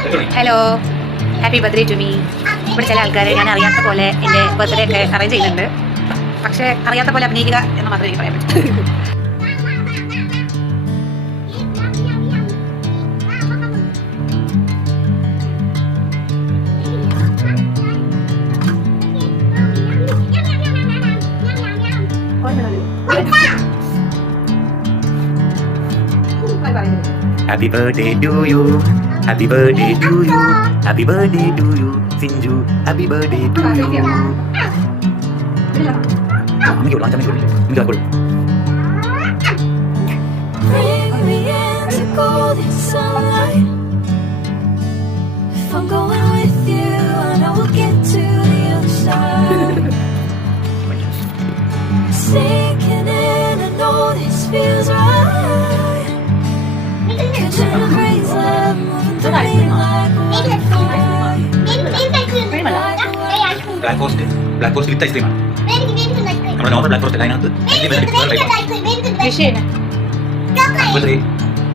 Hello, happy birthday to me. ഇവിടെ ചില ആൾക്കാരെ ഞാൻ അറിയാത്ത പോലെ എൻ്റെ ബർത്ത്ഡേ ഒക്കെ അറേഞ്ച് ചെയ്യുന്നുണ്ട്. പക്ഷേ അറിയാത്ത പോലെ അഭിനയിക്കുക എന്ന് മാത്രമേ എനിക്ക് പറയാൻ പറ്റൂ. Happy birthday to you. Happy birthday to you. Happy birthday to you. Sinju. Happy birthday to you. അമ്മയ്ക്ക് കൊടുക്കാം, അമ്മയ്ക്ക് കൊടുക്കാം. എനിക്ക് കൊടുക്കും. Bring me into golden sunlight. If I'm going with you, I know we'll get to the other side. Sinking in, I know this feels right. Catching a breeze, love moving through me like a waterfall. Black forest with ഐസ്ക്രീമാണ്. നമ്മുടെ normal black forest അല്ല, അതിനകത്ത്